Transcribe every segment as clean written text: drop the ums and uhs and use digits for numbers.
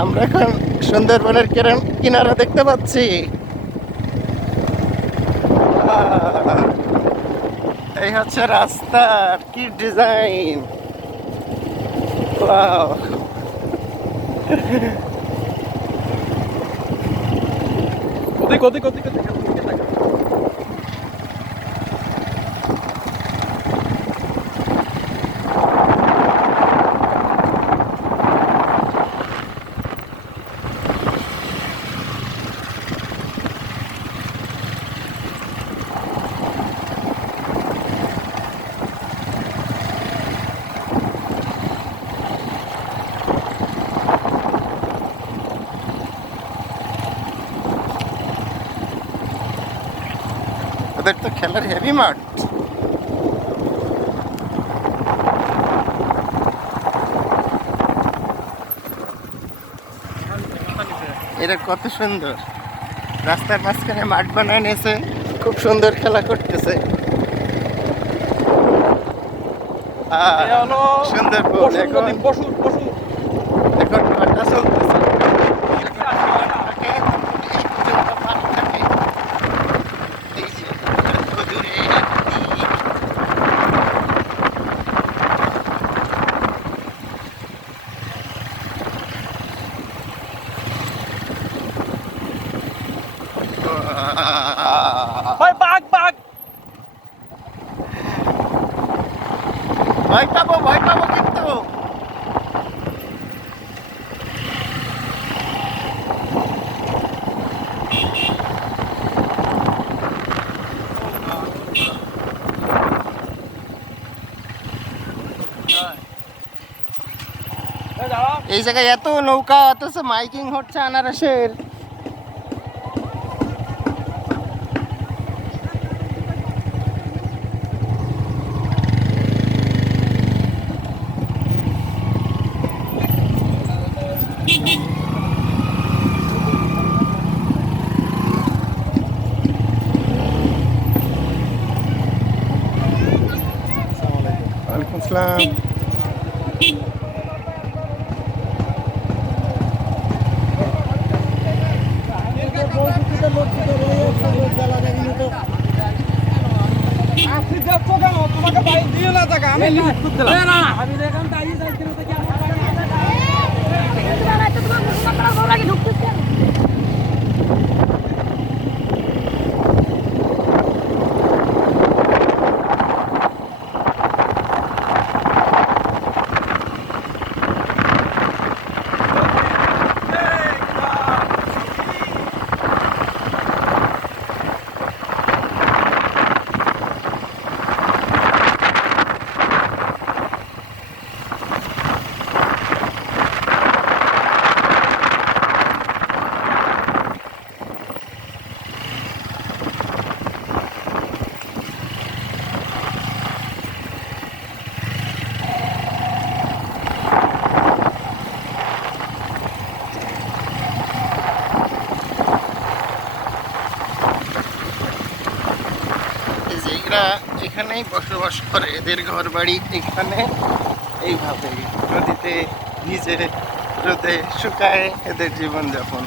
আমরা এখন সুন্দরবনের কিনারা দেখতে পাচ্ছি। এই হচ্ছে রাস্তার কি ডিজাইন! ওয়াও! ওদের তো খেলার হেভি মাঠ। এটা কত সুন্দর! রাস্তার মাঝখানে মাঠ বানায় নিয়েছে, খুব সুন্দর খেলা করতেছে। সুন্দর এখন হাঁটা চলতেছে। ভয় পাবো কিন্তু। এই জায়গায় এত নৌকা, অথচ মাইকিং হচ্ছে আনারসের। ওয়ালাইকুম আসসালাম। এরা এখানেই বসবাস করে, এদের ঘর বাড়ি এখানে। এইভাবে নদীতে ভিজে রোদে শুকায় এদের জীবনযাপন।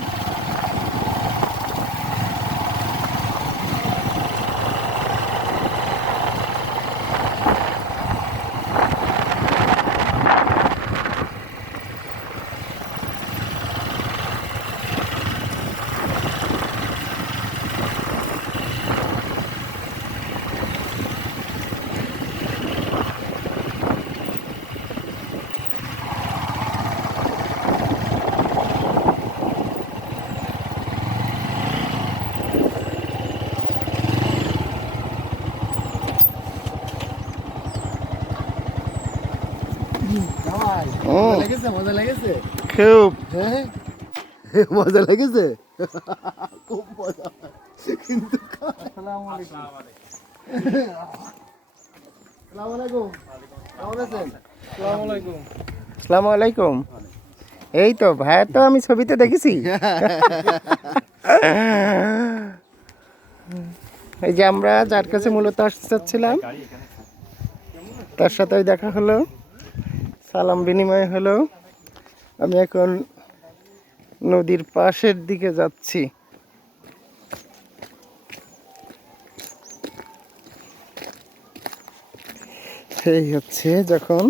মজা লেগেছে খুব। হ্যাঁ মজা লেগেছে খুব মজা কিন্তু। আসসালামু আলাইকুম। এই তো ভাইয়া, তো আমি ছবিতে দেখেছি। এই যে আমরা যার কাছে মূলত আসতে চাচ্ছিলাম, তার সাথে দেখা হলো, সালাম বিনিময় হলো। আমি এখন নদীর পাশের দিকে যাচ্ছি। এই হচ্ছে যখন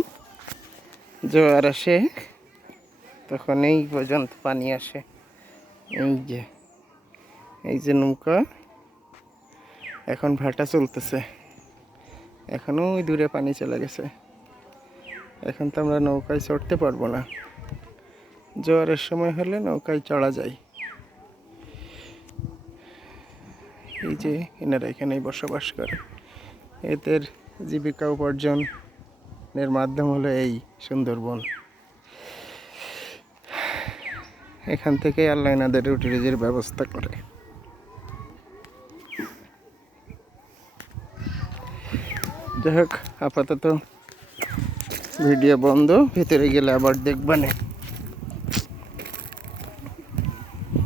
জোয়ার আসে তখন এই পর্যন্ত পানি আসে। এই যে নৌকা, এখন ভাটা চলতেছে, এখনো ওই দূরে পানি চলে গেছে। এখন তো আমরা নৌকায় চড়তে পারবো না, জোয়ারের সময় হলে নৌকায় চড়া যায়। এই যে এনারা এখানেই বসবাস করে, এদের জীবিকা উপার্জনের মাধ্যম হলো এই সুন্দরবন। এখান থেকে আল্লাহ এনাদের রুটি রুজির ব্যবস্থা করে। যাই হোক, আপাতত ভিডিও বন্ধ, ভিতরে গেলে আবার দেখবানে।